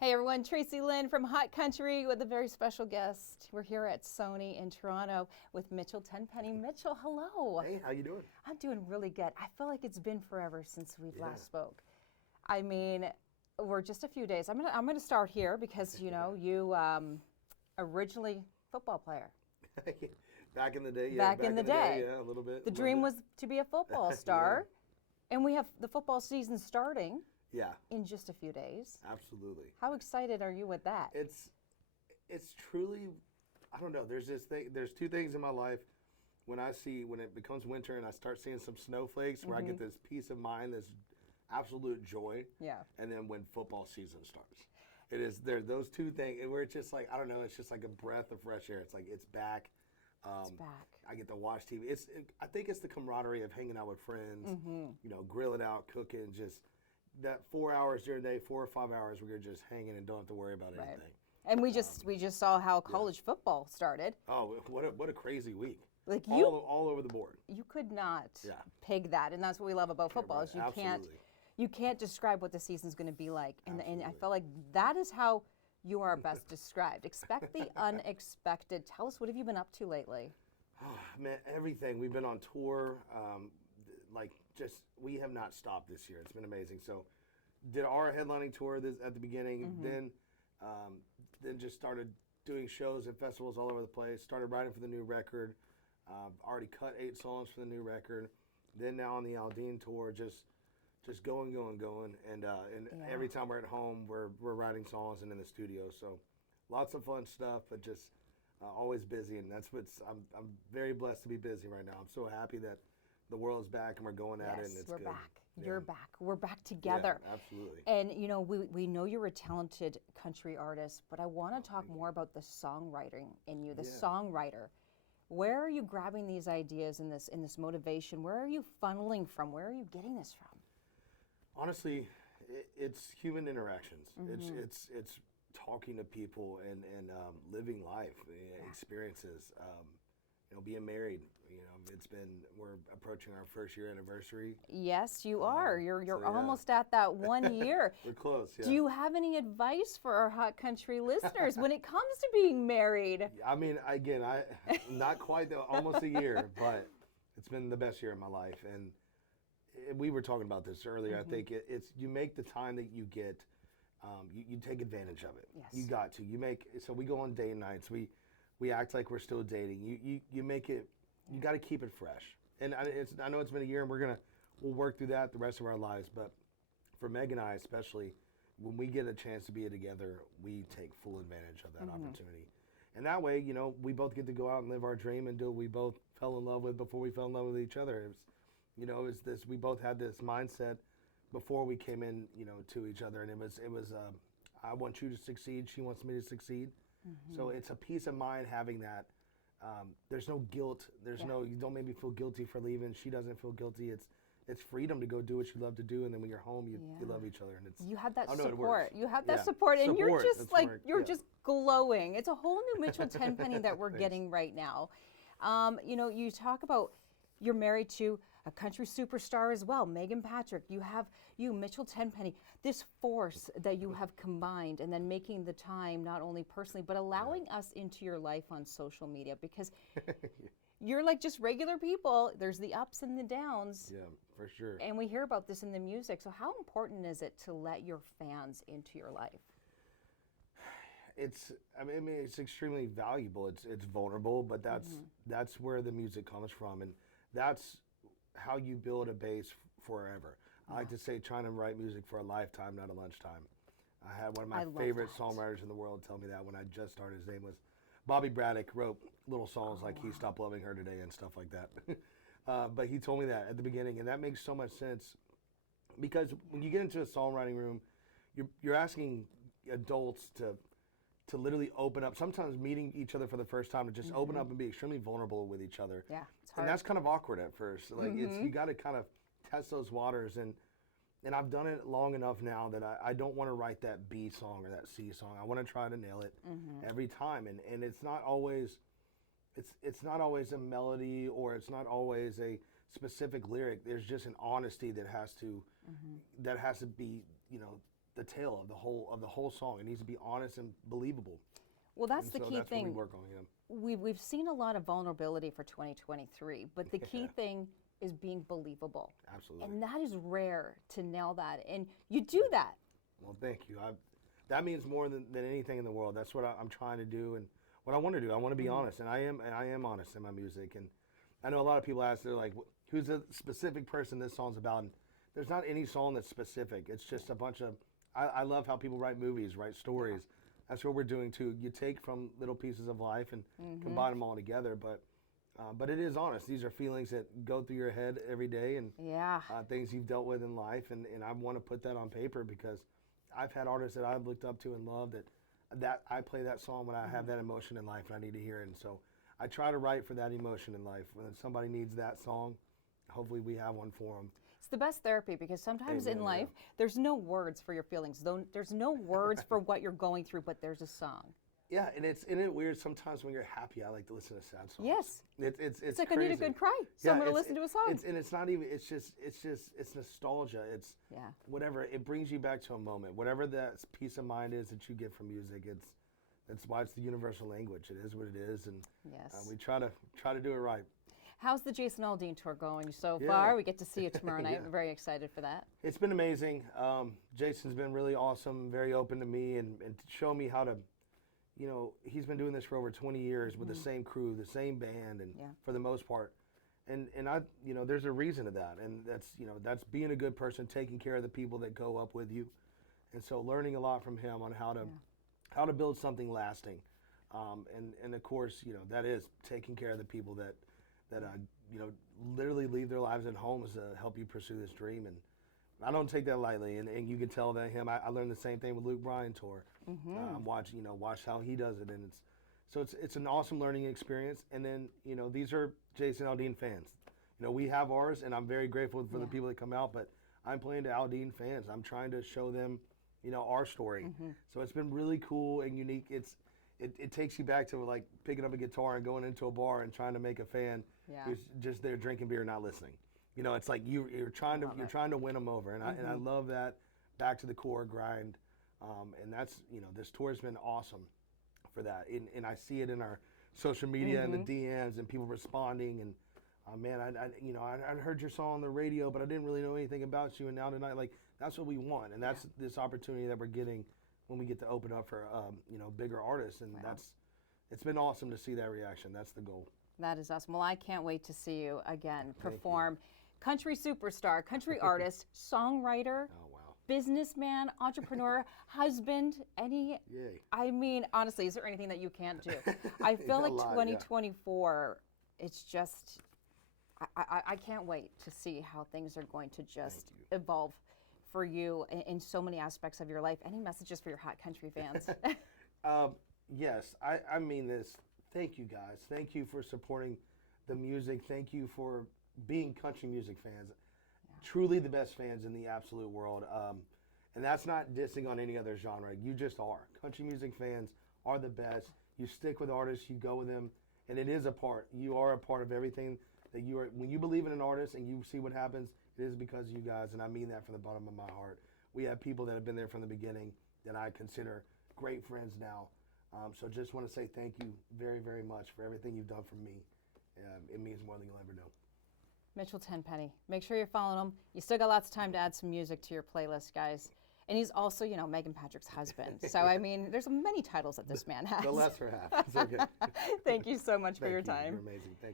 Hey everyone, Tracy Lynn from Hot Country with a very special guest. We're here at Sony in Toronto with Mitchell Tenpenny. Mitchell, hello. Hey, how you doing? I'm doing really good. I feel like it's been forever since we've Yeah. last spoke. I mean, we're just a few days. I'm gonna start here because you originally football player. Back in the day, yeah. Back in the day. Yeah, a little bit. The dream was to be a football star, and we have the football season starting Yeah, in just a few days. absolutely. How excited are you with that? It's truly, I don't know. There's this thing. There's two things in my life when it becomes winter and I start seeing some snowflakes, where I get this peace of mind, this absolute joy. Yeah. And then when football season starts, there those two things where it's just like, I don't know. It's just like a breath of fresh air. It's like it's back. It's back. I get to watch TV. I think it's the camaraderie of hanging out with friends, grilling out, cooking, just that 4 hours during the day, 4 or 5 hours where you're just hanging and don't have to worry about anything. And we just saw how college football started. Oh, what a crazy week. Like all over the board. You could not Yeah. peg that, and that's what we love about football is Absolutely. you can't describe what the season's going to be like. And I Absolutely. feel like that is how you are best described. Expect the unexpected. Tell us, what have you been up to lately? Man, everything. We've been on tour. We have not stopped this year. It's been amazing. So, did our headlining tour at the beginning, then just started doing shows and festivals all over the place. Started writing for the new record. Already cut 8 songs for the new record. Then now on the Aldine tour, just going, and every time we're at home, we're writing songs and in the studio. So, lots of fun stuff, but just always busy, and that's I'm very blessed to be busy right now. I'm so happy that the world's back and we're going at it, and it's we're good. back. Yeah. You're back. We're back together. Yeah, absolutely. And we know you're a talented country artist, but I want to talk more about the songwriting in you, the songwriter. Where are you grabbing these ideas and this motivation? Where are you funneling from? Where are you getting this from? Honestly, it's human interactions. It's talking to people and living life, experiences. Being married. We're approaching our first year anniversary. Yes, you are. You're so, almost at that 1 year. We're close. Yeah. Do you have any advice for our Hot Country listeners when it comes to being married? I mean, again, not quite almost a year, but it's been the best year of my life. And we were talking about this earlier. I think it's you make the time that you get, you take advantage of it. Yes. You got to. So we go on date nights. We act like we're still dating. You make it. You got to keep it fresh. And I know it's been a year, and we'll work through that the rest of our lives. But for Meg and I especially, when we get a chance to be together, we take full advantage of that opportunity. And that way, we both get to go out and live our dream and do what we both fell in love with before we fell in love with each other. It was this. We both had this mindset before we came in, to each other, and it was. I want you to succeed. She wants me to succeed. So it's a peace of mind having that. There's no guilt. You don't make me feel guilty for leaving. She doesn't feel guilty. It's freedom to go do what you love to do, and then when you're home, you love each other, and it's. You have that I know it support. works. You have that Yeah. support, and you're Support, just that's like right. you're Yeah. just glowing. It's a whole new Mitchell Tenpenny that we're Thanks. getting right now. You talk about you're married to a country superstar as well, Megan Patrick. You have Mitchell Tenpenny. This force that you have combined, and then making the time not only personally but allowing us into your life on social media, because you're like just regular people. There's the ups and the downs. Yeah, for sure. And we hear about this in the music. So how important is it to let your fans into your life? It's extremely valuable. It's vulnerable, but that's where the music comes from, and that's how you build a base forever. I like to say, trying to write music for a lifetime, not a lunchtime. I had one of my favorite songwriters in the world tell me that when I just started. His name was Bobby Braddock. Wrote little songs like "He Stopped Loving Her Today" and stuff like that. But he told me that at the beginning, and that makes so much sense, because when you get into a songwriting room, you're asking adults to literally open up, sometimes meeting each other for the first time, to just open up and be extremely vulnerable with each other. Yeah, it's hard. And that's kind of awkward at first. Like you got to kind of test those waters, and I've done it long enough now that I don't want to write that B song or that C song. I want to try to nail it every time, and it's not always it's not always a melody, or it's not always a specific lyric. There's just an honesty that has to be the tale of the whole song. It needs to be honest and believable. Well, that's And the so key that's thing. what we work on. Yeah. We've seen a lot of vulnerability for 2023, but the key thing is being believable. Absolutely. And that is rare to nail that. And you do that. Well, thank you. That means more than anything in the world. That's what I'm trying to do, and what I want to do. I want to be honest, and I am honest in my music. And I know a lot of people ask, they're like, "Who's the specific person this song's about?" And there's not any song that's specific. It's just a bunch of. I love how people write movies, write stories. That's what we're doing too. You take from little pieces of life and combine them all together, but it is honest. These are feelings that go through your head every day, and Yeah. things you've dealt with in life, and I want to put that on paper because I've had artists that I've looked up to and loved that I play that song when I have that emotion in life and I need to hear it. And so I try to write for that emotion in life. When somebody needs that song, hopefully we have one for them. It's the best therapy because sometimes Amen, in yeah. life, there's no words for your feelings. There's no words for what you're going through, but there's a song. Yeah, and isn't it weird sometimes when you're happy, I like to listen to sad songs. Yes. It's like crazy. I need a good cry. So I'm going to listen to a song. It's not even, it's nostalgia. It's Yeah. whatever, it brings you back to a moment. Whatever that peace of mind is that you get from music, that's why it's the universal language. It is what it is, and Yes. we try to do it right. How's the Jason Aldean tour going so Yeah. far? We get to see you tomorrow night. Yeah. I'm very excited for that. It's been amazing. Jason's been really awesome, very open to me, and to show me how to, he's been doing this for over 20 years with the same crew, the same band, and Yeah. for the most part. And I, there's a reason to that, and that's being a good person, taking care of the people that go up with you, and so learning a lot from him on how to build something lasting, and of course, that is taking care of the people that literally leave their lives at homes to help you pursue this dream. And I don't take that lightly, and you can tell that him. I learned the same thing with Luke Bryan tour. Watch how he does it, and it's an awesome learning experience. And then these are Jason Aldean fans. We have ours, and I'm very grateful for the people that come out. But I'm playing to Aldean fans. I'm trying to show them our story. So it's been really cool and unique. It takes you back to like picking up a guitar and going into a bar and trying to make a fan who's just there drinking beer, not listening. It's like you're trying to win them over, and I love that back to the core grind, and that's this tour's been awesome for that, and I see it in our social media and the DMs and people responding, and man, I heard your song on the radio, but I didn't really know anything about you, and now tonight, like that's what we want, and that's this opportunity that we're getting when we get to open up for bigger artists, and it's been awesome to see that reaction. That's the goal. That is awesome. Well, I can't wait to see you again perform. Country superstar, country artist, songwriter, businessman, entrepreneur, husband, Yay. I mean, honestly, is there anything that you can't do? I feel like 2024, it's just, I can't wait to see how things are going to just evolve for you in so many aspects of your life. Any messages for your hot country fans? Yes, I mean this. Thank you guys. Thank you for supporting the music. Thank you for being country music fans. Truly the best fans in the absolute world. And that's not dissing on any other genre. You just are. Country music fans are the best. You stick with artists, you go with them, and it is a part. You are a part of everything that you are. When you believe in an artist and you see what happens, it is because of you guys, and I mean that from the bottom of my heart. We have people that have been there from the beginning that I consider great friends now. So just want to say thank you very, very much for everything you've done for me. It means more than you'll ever know. Mitchell Tenpenny. Make sure you're following him. You still got lots of time to add some music to your playlist, guys. And he's also, Megan Patrick's husband. So, I mean, there's many titles that this man has. The lesser half. It's okay. Thank you so much for your Thank you. time. You're amazing. Thank you.